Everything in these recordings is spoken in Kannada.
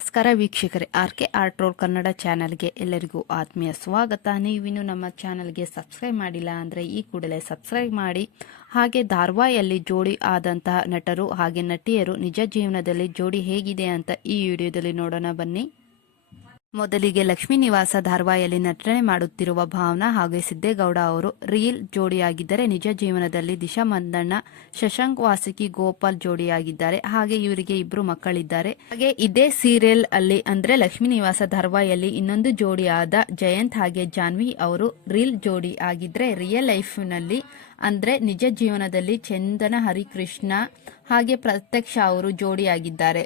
ನಮಸ್ಕಾರ ವೀಕ್ಷಕರೇ, ಆರ್.ಕೆ. ಆರ್ಟ್ ರೋಲ್ ಕನ್ನಡ ಚಾನಲ್ಗೆ ಎಲ್ಲರಿಗೂ ಆತ್ಮೀಯ ಸ್ವಾಗತ. ನೀವಿನ್ನು ನಮ್ಮ ಚಾನಲ್ಗೆ ಸಬ್ಸ್ಕ್ರೈಬ್ ಮಾಡಿಲ್ಲ ಅಂದರೆ ಈ ಕೂಡಲೇ ಸಬ್ಸ್ಕ್ರೈಬ್ ಮಾಡಿ. ಹಾಗೆ ಧಾರಾವಾಹಿಯಲ್ಲಿ ಜೋಡಿ ಆದಂತಹ ನಟರು ಹಾಗೆ ನಟಿಯರು ನಿಜ ಜೀವನದಲ್ಲಿ ಜೋಡಿ ಹೇಗಿದೆ ಅಂತ ಈ ವಿಡಿಯೋದಲ್ಲಿ ನೋಡೋಣ ಬನ್ನಿ. ಮೊದಲಿಗೆ ಲಕ್ಷ್ಮೀ ನಿವಾಸ ಧಾರಾವಾಹಿಯಲ್ಲಿ ನಟನೆ ಮಾಡುತ್ತಿರುವ ಭಾವನಾ ಹಾಗೆ ಸಿದ್ದೇಗೌಡ ಅವರು ರಿಯಲ್ ಜೋಡಿಯಾಗಿದ್ದರೆ, ನಿಜ ಜೀವನದಲ್ಲಿ ದಿಶಾ ಮಂದಣ್ಣ ಶಶಾಂಕ್ ವಾಸುಕಿ ಗೋಪಾಲ್ ಜೋಡಿಯಾಗಿದ್ದಾರೆ. ಹಾಗೆ ಇವರಿಗೆ ಇಬ್ರು ಮಕ್ಕಳಿದ್ದಾರೆ. ಹಾಗೆ ಇದೇ ಸೀರಿಯಲ್ ಅಲ್ಲಿ ಅಂದ್ರೆ ಲಕ್ಷ್ಮೀ ನಿವಾಸ ಧಾರಾವಾಹಿಯಲ್ಲಿ ಇನ್ನೊಂದು ಜೋಡಿಯಾದ ಜಯಂತ್ ಹಾಗೆ ಜಾನ್ವಿ ಅವರು ರಿಯಲ್ ಜೋಡಿ ಆಗಿದ್ರೆ, ರಿಯಲ್ ಲೈಫ್ ನಲ್ಲಿ ಅಂದ್ರೆ ನಿಜ ಜೀವನದಲ್ಲಿ ಚಂದನ ಹರಿಕೃಷ್ಣ ಹಾಗೆ ಪ್ರತ್ಯಕ್ಷ ಅವರು ಜೋಡಿಯಾಗಿದ್ದಾರೆ.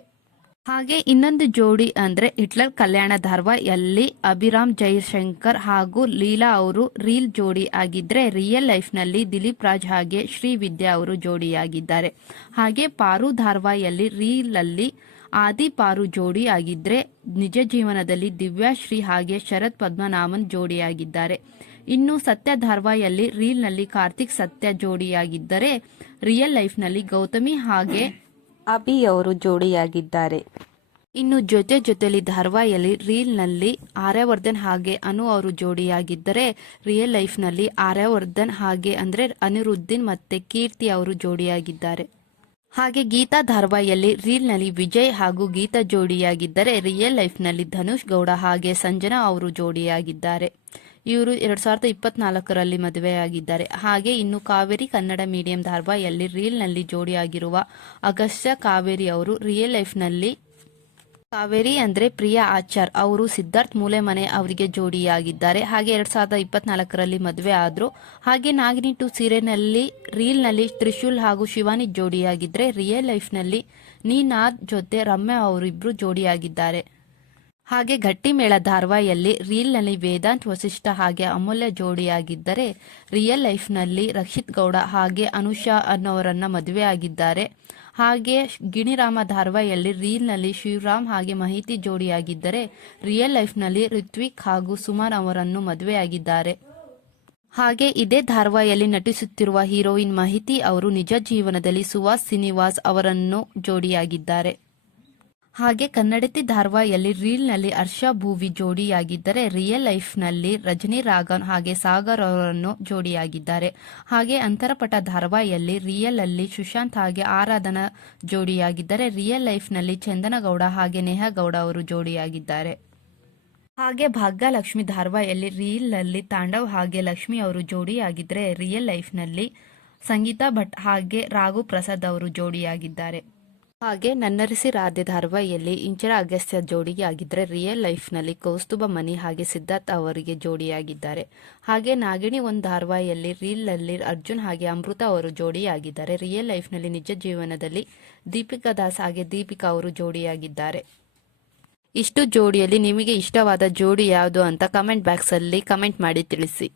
ಹಾಗೆ ಇನ್ನೊಂದು ಜೋಡಿ ಅಂದ್ರೆ ಹಿಟ್ಲರ್ ಕಲ್ಯಾಣ ಧಾರಾವಾಹಿಯಲ್ಲಿ ಅಭಿರಾಮ್ ಜೈಶಂಕರ್ ಹಾಗೂ ಲೀಲಾ ಅವರು ರೀಲ್ ಜೋಡಿ ಆಗಿದ್ರೆ, ರಿಯಲ್ ಲೈಫ್ ನಲ್ಲಿ ದಿಲೀಪ್ ರಾಜ್ ಹಾಗೆ ಶ್ರೀವಿದ್ಯಾ ಅವರು ಜೋಡಿಯಾಗಿದ್ದಾರೆ. ಹಾಗೆ ಪಾರು ಧಾರಾವಾಹಿಯಲ್ಲಿ ರೀಲ್ ಅಲ್ಲಿ ಆದಿ ಪಾರು ಜೋಡಿ ಆಗಿದ್ರೆ, ನಿಜ ಜೀವನದಲ್ಲಿ ದಿವ್ಯಾಶ್ರೀ ಹಾಗೆ ಶರತ್ ಪದ್ಮನಾಭನ್ ಜೋಡಿಯಾಗಿದ್ದಾರೆ. ಇನ್ನು ಸತ್ಯ ಧಾರಾವಾಹಿಯಲ್ಲಿ ರೀಲ್ ನಲ್ಲಿ ಕಾರ್ತಿಕ್ ಸತ್ಯ ಜೋಡಿಯಾಗಿದ್ದರೆ, ರಿಯಲ್ ಲೈಫ್ ನಲ್ಲಿ ಗೌತಮಿ ಹಾಗೆ ಅಭಿ ಅವರು ಜೋಡಿಯಾಗಿದ್ದಾರೆ. ಇನ್ನು ಜೊತೆಲಿ ಧಾರಾವಾಹಿಯಲ್ಲಿ ರೀಲ್ ನಲ್ಲಿ ಆರ್ಯವರ್ಧನ್ ಹಾಗೆ ಅನು ಅವರು ಜೋಡಿಯಾಗಿದ್ದರೆ, ರಿಯಲ್ ಲೈಫ್ ನಲ್ಲಿ ಆರ್ಯವರ್ಧನ್ ಹಾಗೆ ಅಂದ್ರೆ ಅನಿರುದ್ದೀನ್ ಮತ್ತೆ ಕೀರ್ತಿ ಅವರು ಜೋಡಿಯಾಗಿದ್ದಾರೆ. ಹಾಗೆ ಗೀತಾ ಧಾರಾವಾಹಿಯಲ್ಲಿ ರೀಲ್ ನಲ್ಲಿ ವಿಜಯ್ ಹಾಗೂ ಗೀತಾ ಜೋಡಿಯಾಗಿದ್ದರೆ, ರಿಯಲ್ ಲೈಫ್ ನಲ್ಲಿ ಧನುಷ್ ಗೌಡ ಹಾಗೆ ಸಂಜನಾ ಅವರು ಜೋಡಿಯಾಗಿದ್ದಾರೆ. ಇವರು 2024ರಲ್ಲಿ ಮದುವೆಯಾಗಿದ್ದಾರೆ. ಹಾಗೆ ಇನ್ನು ಕಾವೇರಿ ಕನ್ನಡ ಮೀಡಿಯಂ ಧಾರಾವಾಹಿಯಲ್ಲಿ ರೀಲ್ ನಲ್ಲಿ ಜೋಡಿಯಾಗಿರುವ ಅಗಸ್ತ್ಯ ಕಾವೇರಿ ಅವರು ರಿಯಲ್ ಲೈಫ್ ನಲ್ಲಿ ಕಾವೇರಿ ಅಂದ್ರೆ ಪ್ರಿಯಾ ಆಚಾರ್ ಅವರು ಸಿದ್ಧಾರ್ಥ್ ಮೂಲೆಮನೆ ಅವರಿಗೆ ಜೋಡಿಯಾಗಿದ್ದಾರೆ. ಹಾಗೆ 2024ರಲ್ಲಿ ಮದುವೆ ಆದ್ರು. ಹಾಗೆ ನಾಗಿನಿ 2 ಸೀರಿಯಲ್ ನಲ್ಲಿ ರೀಲ್ ನಲ್ಲಿ ತ್ರಿಶೂಲ್ ಹಾಗೂ ಶಿವಾನಿ ಜೋಡಿಯಾಗಿದ್ರೆ, ರಿಯಲ್ ಲೈಫ್ ನಲ್ಲಿ ನೀನಾದ್ ಜೊತೆ ರಮ್ಯಾ ಅವರಿಬ್ರು ಜೋಡಿಯಾಗಿದ್ದಾರೆ. ಹಾಗೆ ಗಟ್ಟಿಮೇಳ ಧಾರಾವಾಹಿಯಲ್ಲಿ ರೀಲ್ ನಲ್ಲಿ ವೇದಾಂತ್ ವಸಿಷ್ಠ ಹಾಗೆ ಅಮೂಲ್ಯ ಜೋಡಿಯಾಗಿದ್ದರೆ, ರಿಯಲ್ ಲೈಫ್ ನಲ್ಲಿ ರಕ್ಷಿತ್ ಗೌಡ ಹಾಗೆ ಅನುಷಾ ಅನ್ನೋರನ್ನ ಮದುವೆಯಾಗಿದ್ದಾರೆ. ಹಾಗೆ ಗಿಣಿರಾಮ ಧಾರಾವಾಹಿಯಲ್ಲಿ ರೀಲ್ ನಲ್ಲಿ ಶಿವರಾಮ್ ಹಾಗೆ ಮಾಹಿತಿ ಜೋಡಿಯಾಗಿದ್ದರೆ, ರಿಯಲ್ ಲೈಫ್ ನಲ್ಲಿ ಋತ್ವಿಕ್ ಹಾಗೂ ಸುಮನ್ ಅವರನ್ನು ಮದುವೆಯಾಗಿದ್ದಾರೆ. ಹಾಗೆ ಇದೇ ಧಾರಾವಾಹಿಯಲ್ಲಿ ನಟಿಸುತ್ತಿರುವ ಹೀರೋಯಿನ್ ಮಾಹಿತಿ ಅವರು ನಿಜ ಜೀವನದಲ್ಲಿ ಸುಹಾಸ್ ಶ್ರೀನಿವಾಸ್ ಅವರನ್ನು ಜೋಡಿಯಾಗಿದ್ದಾರೆ. ಹಾಗೆ ಕನ್ನಡತಿ ಧಾರಾವಾಹಿಯಲ್ಲಿ ರೀಲ್ ನಲ್ಲಿ ಹರ್ಷ ಭೂವಿ ಜೋಡಿಯಾಗಿದ್ದರೆ, ರಿಯಲ್ ಲೈಫ್ ನಲ್ಲಿ ರಜನಿ ರಾಘವನ್ ಹಾಗೆ ಸಾಗರ್ ಅವರನ್ನು ಜೋಡಿಯಾಗಿದ್ದಾರೆ. ಹಾಗೆ ಅಂತರಪಟ ಧಾರಾವಾಹಿಯಲ್ಲಿ ರಿಯಲ್ ಅಲ್ಲಿ ಸುಶಾಂತ್ ಹಾಗೆ ಆರಾಧನಾ ಜೋಡಿಯಾಗಿದ್ದರೆ, ರಿಯಲ್ ಲೈಫ್ ನಲ್ಲಿ ಚಂದನಗೌಡ ಹಾಗೆ ನೇಹಾ ಗೌಡ ಅವರು ಜೋಡಿಯಾಗಿದ್ದಾರೆ. ಹಾಗೆ ಭಾಗ್ಯಲಕ್ಷ್ಮಿ ಧಾರಾವಾಹಿಯಲ್ಲಿ ರೀಲ್ ನಲ್ಲಿ ತಾಂಡವ್ ಹಾಗೆ ಲಕ್ಷ್ಮಿ ಅವರು ಜೋಡಿಯಾಗಿದ್ರೆ, ರಿಯಲ್ ಲೈಫ್ ನಲ್ಲಿ ಸಂಗೀತಾ ಭಟ್ ಹಾಗೆ ರಾಘು ಪ್ರಸಾದ್ ಅವರು ಜೋಡಿಯಾಗಿದ್ದಾರೆ. ಹಾಗೆ ನನ್ನರಸಿ ರಾಧೆ ಧಾರಾವಾಹಿಯಲ್ಲಿ ಇಂಚರ ಅಗಸ್ತ್ಯ ಜೋಡಿಯಾಗಿದ್ದರೆ, ರಿಯಲ್ ಲೈಫ್ ನಲ್ಲಿ ಕೌಸ್ತುಭ ಮನಿ ಹಾಗೆ ಸಿದ್ಧಾರ್ಥ್ ಅವರಿಗೆ ಜೋಡಿಯಾಗಿದ್ದಾರೆ. ಹಾಗೆ ನಾಗಿಣಿ 1 ಧಾರಾವಾಹಿಯಲ್ಲಿ ರೀಲ್ ನಲ್ಲಿ ಅರ್ಜುನ್ ಹಾಗೆ ಅಮೃತ ಅವರು ಜೋಡಿಯಾಗಿದ್ದಾರೆ. ರಿಯಲ್ ಲೈಫ್ ನಲ್ಲಿ ನಿಜ ಜೀವನದಲ್ಲಿ ದೀಪಿಕಾ ದಾಸ್ ಹಾಗೆ ದೀಪಿಕಾ ಅವರು ಜೋಡಿಯಾಗಿದ್ದಾರೆ. ಇಷ್ಟು ಜೋಡಿಯಲ್ಲಿ ನಿಮಗೆ ಇಷ್ಟವಾದ ಜೋಡಿ ಯಾವುದು ಅಂತ ಕಮೆಂಟ್ ಬಾಕ್ಸ್ ಅಲ್ಲಿ ಕಮೆಂಟ್ ಮಾಡಿ ತಿಳಿಸಿ.